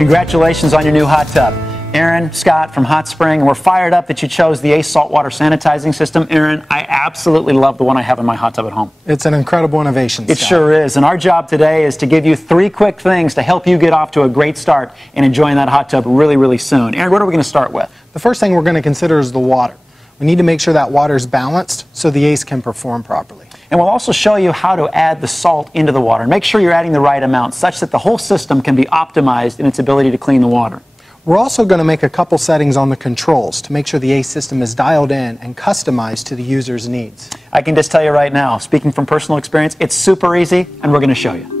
Congratulations on your new hot tub. Aaron, Scott from Hot Spring, and we're fired up that you chose the Ace saltwater sanitizing system. Aaron, I absolutely love the one I have in my hot tub at home. It's an incredible innovation, Scott. It sure is, and our job today is to give you 3 quick things to help you get off to a great start and enjoying that hot tub really, really soon. Aaron, what are we going to start with? The first thing we're going to consider is the water. We need to make sure that water is balanced so the Ace can perform properly. And we'll also show you how to add the salt into the water. Make sure you're adding the right amount such that the whole system can be optimized in its ability to clean the water. We're also going to make a couple settings on the controls to make sure the Ace system is dialed in and customized to the user's needs. I can just tell you right now, speaking from personal experience, it's super easy, and we're going to show you.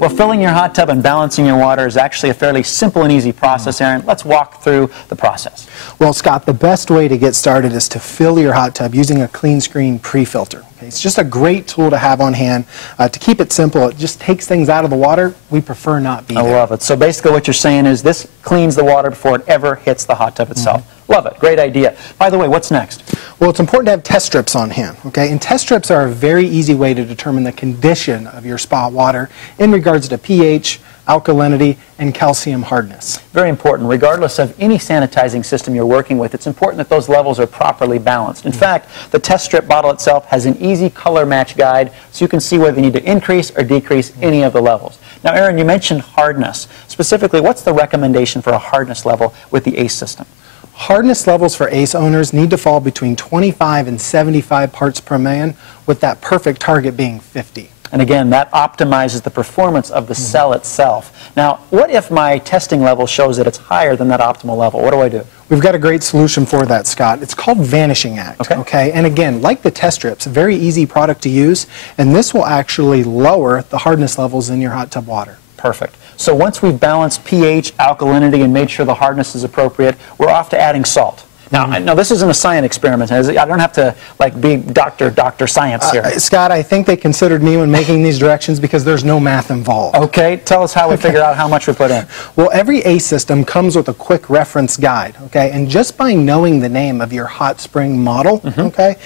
Well, filling your hot tub and balancing your water is actually a fairly simple and easy process, Aaron. Let's walk through the process. Well, Scott, the best way to get started is to fill your hot tub using a clean screen pre-filter. Okay? It's just a great tool to have on hand. To keep it simple, it just takes things out of the water. We prefer not be there. I love it. So basically what you're saying is this cleans the water before it ever hits the hot tub itself. Love it. Great idea. By the way, what's next? Well, it's important to have test strips on hand, okay? And test strips are a very easy way to determine the condition of your spa water in regards to pH, alkalinity, and calcium hardness. Very important. Regardless of any sanitizing system you're working with, it's important that those levels are properly balanced. In fact, the test strip bottle itself has an easy color match guide so you can see whether you need to increase or decrease any of the levels. Now, Aaron, you mentioned hardness. Specifically, what's the recommendation for a hardness level with the Ace system? Hardness levels for Ace owners need to fall between 25 and 75 parts per million, with that perfect target being 50. And again, that optimizes the performance of the cell itself. Now, what if my testing level shows that it's higher than that optimal level? What do I do? We've got a great solution for that, Scott. It's called Vanishing Act. Okay? And again, like the test strips, a very easy product to use, and this will actually lower the hardness levels in your hot tub water. Perfect. So once we've balanced pH, alkalinity, and made sure the hardness is appropriate, we're off to adding salt. Now, this isn't a science experiment. I don't have to be Dr. Science here. Scott, I think they considered me when making these directions because there's no math involved. Okay, tell us how we figure out how much we put in. Well, every Ace system comes with a quick reference guide, okay? And just by knowing the name of your hot spring model, okay,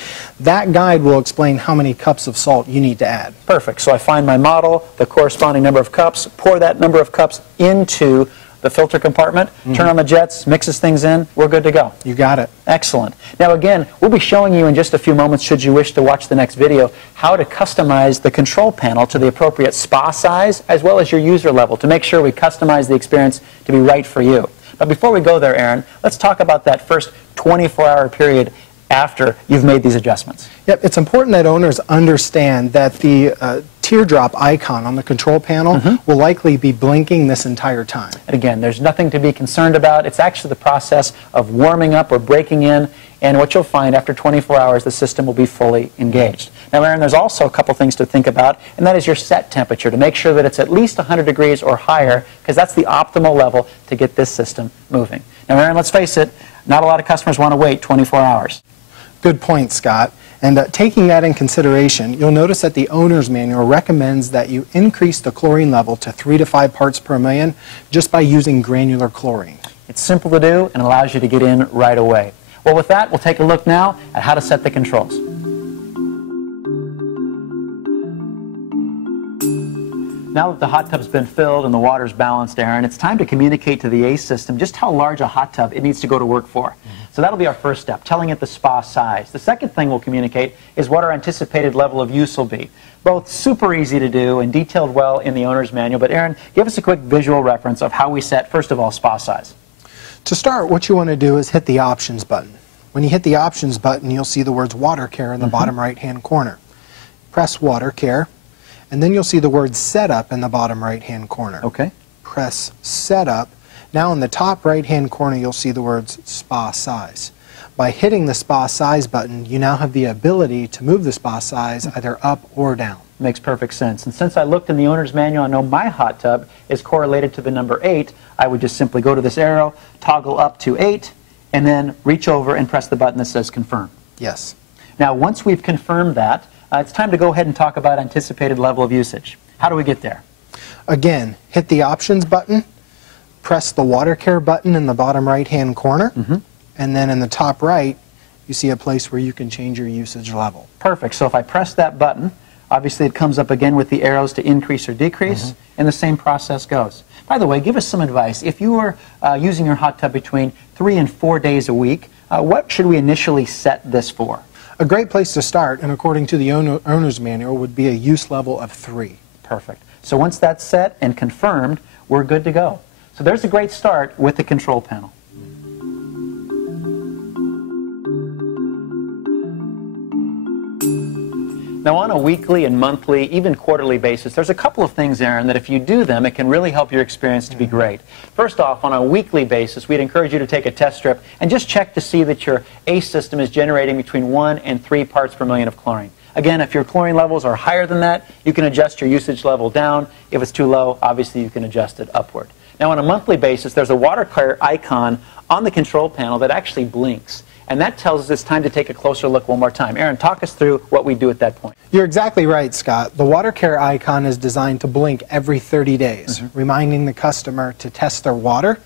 that guide will explain how many cups of salt you need to add. Perfect. So I find my model, the corresponding number of cups, pour that number of cups into the filter compartment, turn on the jets, mixes things in, we're good to go. You got it. Excellent. Now again, we'll be showing you in just a few moments, should you wish to watch the next video, how to customize the control panel to the appropriate spa size as well as your user level to make sure we customize the experience to be right for you. But before we go there, Aaron, let's talk about that first 24-hour period after you've made these adjustments. Yep, it's important that owners understand that the teardrop icon on the control panel will likely be blinking this entire time. And again, there's nothing to be concerned about. It's actually the process of warming up or breaking in, and what you'll find after 24 hours, the system will be fully engaged. Now, Aaron, there's also a couple things to think about, and that is your set temperature, to make sure that it's at least 100 degrees or higher, because that's the optimal level to get this system moving. Now, Aaron, let's face it, not a lot of customers want to wait 24 hours. Good point, Scott. And taking that in consideration, you'll notice that the owner's manual recommends that you increase the chlorine level to 3 to 5 parts per million just by using granular chlorine. It's simple to do and allows you to get in right away. Well, with that, we'll take a look now at how to set the controls. Now that the hot tub's been filled and the water's balanced, Aaron, it's time to communicate to the Ace system just how large a hot tub it needs to go to work for. So that'll be our first step, telling it the spa size. The second thing we'll communicate is what our anticipated level of use will be. Both super easy to do and detailed well in the owner's manual. But Aaron, give us a quick visual reference of how we set, first of all, spa size. To start, what you want to do is hit the options button. When you hit the options button, you'll see the words water care in the bottom right-hand corner. Press water care, and then you'll see the word setup in the bottom right-hand corner. Okay. Press setup. Now in the top right-hand corner, you'll see the words spa size. By hitting the spa size button, you now have the ability to move the spa size either up or down. Makes perfect sense. And since I looked in the owner's manual, I know my hot tub is correlated to the number 8. I would just simply go to this arrow, toggle up to 8, and then reach over and press the button that says confirm. Yes. Now, once we've confirmed that, it's time to go ahead and talk about anticipated level of usage. How do we get there? Again, hit the options button, press the water care button in the bottom right-hand corner, and then in the top right, you see a place where you can change your usage level. Perfect. So if I press that button, Obviously, it comes up again with the arrows to increase or decrease, and the same process goes. By the way, give us some advice. If you are using your hot tub between 3 and 4 days a week, what should we initially set this for? A great place to start, and according to the owner's manual, would be a use level of 3. Perfect. So once that's set and confirmed, we're good to go. So there's a great start with the control panel. Now, on a weekly and monthly, even quarterly basis, there's a couple of things, Aaron, that if you do them, it can really help your experience to be great. First off, on a weekly basis, we'd encourage you to take a test strip and just check to see that your ACE system is generating between 1 and 3 parts per million of chlorine. Again, if your chlorine levels are higher than that, you can adjust your usage level down. If it's too low, obviously you can adjust it upward. Now, on a monthly basis, there's a water care icon on the control panel that actually blinks. And that tells us it's time to take a closer look one more time. Aaron, talk us through what we do at that point. You're exactly right, Scott. The water care icon is designed to blink every 30 days, reminding the customer to test their water.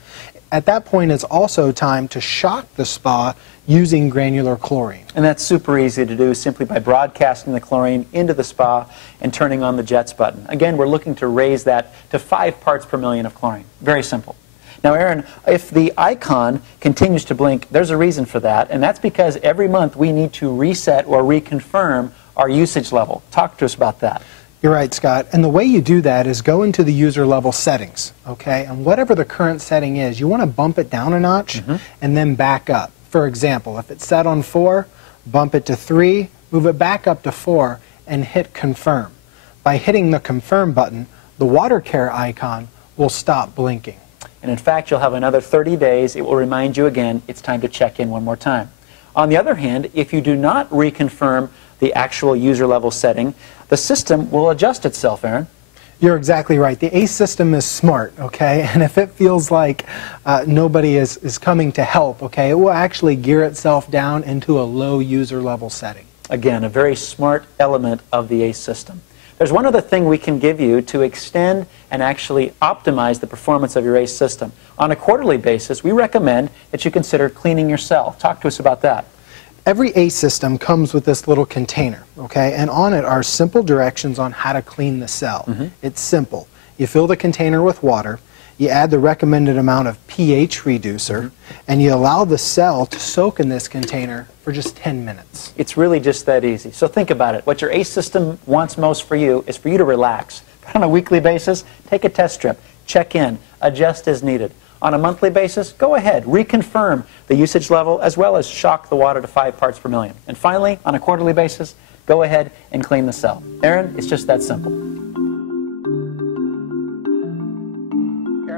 At that point, it's also time to shock the spa using granular chlorine. And that's super easy to do simply by broadcasting the chlorine into the spa and turning on the jets button. Again, we're looking to raise that to 5 parts per million of chlorine. Very simple. Now, Aaron, if the icon continues to blink, there's a reason for that, and that's because every month we need to reset or reconfirm our usage level. Talk to us about that. You're right, Scott. And the way you do that is go into the user level settings, okay? And whatever the current setting is, you want to bump it down a notch and then back up. For example, if it's set on 4, bump it to 3, move it back up to 4, and hit confirm. By hitting the confirm button, the water care icon will stop blinking. And in fact, you'll have another 30 days. It will remind you again it's time to check in one more time. On the other hand, if you do not reconfirm the actual user level setting, the system will adjust itself, Aaron. You're exactly right. The ACE system is smart, okay? And if it feels like nobody is coming to help, okay, it will actually gear itself down into a low user level setting. Again, a very smart element of the ACE system. There's one other thing we can give you to extend and actually optimize the performance of your ACE system. On a quarterly basis, we recommend that you consider cleaning your cell. Talk to us about that. Every ACE system comes with this little container, okay? And on it are simple directions on how to clean the cell. It's simple. You fill the container with water, you add the recommended amount of pH reducer, and you allow the cell to soak in this container for just 10 minutes. It's really just that easy. So think about it. What your ACE system wants most for you is for you to relax. But on a weekly basis, take a test strip, check in, adjust as needed. On a monthly basis, go ahead, reconfirm the usage level as well as shock the water to 5 parts per million. And finally, on a quarterly basis, go ahead and clean the cell. Aaron, it's just that simple.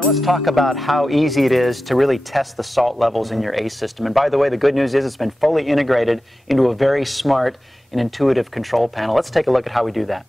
Let's talk about how easy it is to really test the salt levels in your ACE system. And by the way, the good news is it's been fully integrated into a very smart and intuitive control panel. Let's take a look at how we do that.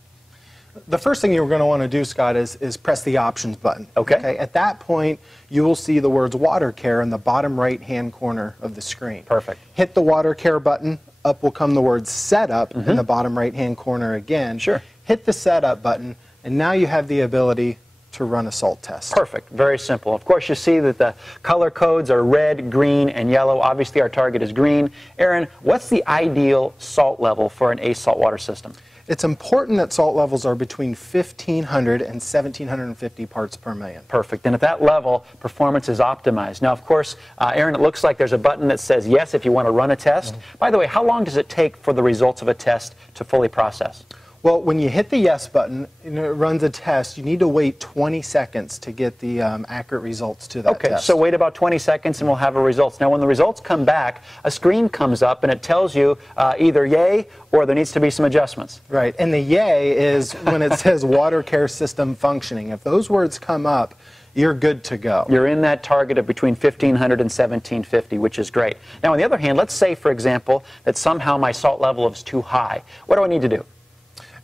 The first thing you're going to want to do, Scott, is press the options button. Okay. At that point, you will see the words water care in the bottom right-hand corner of the screen. Perfect. Hit the water care button. Up will come the word setup in the bottom right-hand corner again. Sure. Hit the setup button, and now you have the ability to run a salt test. Perfect. Very simple. Of course, you see that the color codes are red, green, and yellow. Obviously, our target is green. Aaron, what's the ideal salt level for an ACE saltwater system? It's important that salt levels are between 1,500 and 1,750 parts per million. Perfect. And at that level, performance is optimized. Now, of course, Aaron, it looks like there's a button that says yes if you want to run a test. By the way, how long does it take for the results of a test to fully process? Well, when you hit the yes button and it runs a test, you need to wait 20 seconds to get the accurate results to that test. Okay, so wait about 20 seconds and we'll have our results. Now, when the results come back, a screen comes up and it tells you either yay or there needs to be some adjustments. Right, and the yay is when it says water care system functioning. If those words come up, you're good to go. You're in that target of between 1,500 and 1,750, which is great. Now, on the other hand, let's say, for example, that somehow my salt level is too high. What do I need to do?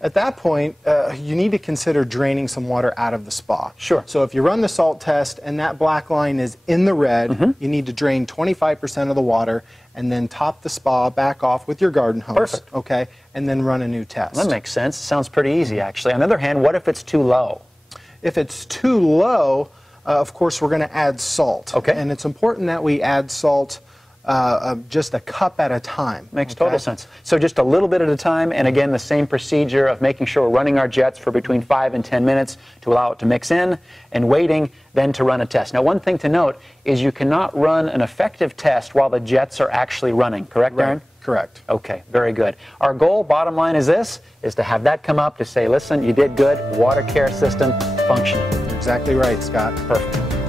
At that point, you need to consider draining some water out of the spa. Sure. So if you run the salt test and that black line is in the red, you need to drain 25% of the water and then top the spa back off with your garden hose. Perfect. Okay, and then run a new test. That makes sense. Sounds pretty easy, actually. On the other hand, what if it's too low? If it's too low, of course, we're going to add salt. Okay. And it's important that we add salt just a cup at a time. Makes total sense. So just a little bit at a time, and again, the same procedure of making sure we're running our jets for between 5 and 10 minutes to allow it to mix in, and waiting then to run a test. Now, one thing to note is you cannot run an effective test while the jets are actually running, correct, Aaron? Right. Correct. Okay, very good. Our goal, bottom line, is this, is to have that come up to say, listen, you did good, water care system functioning. Exactly right, Scott. Perfect.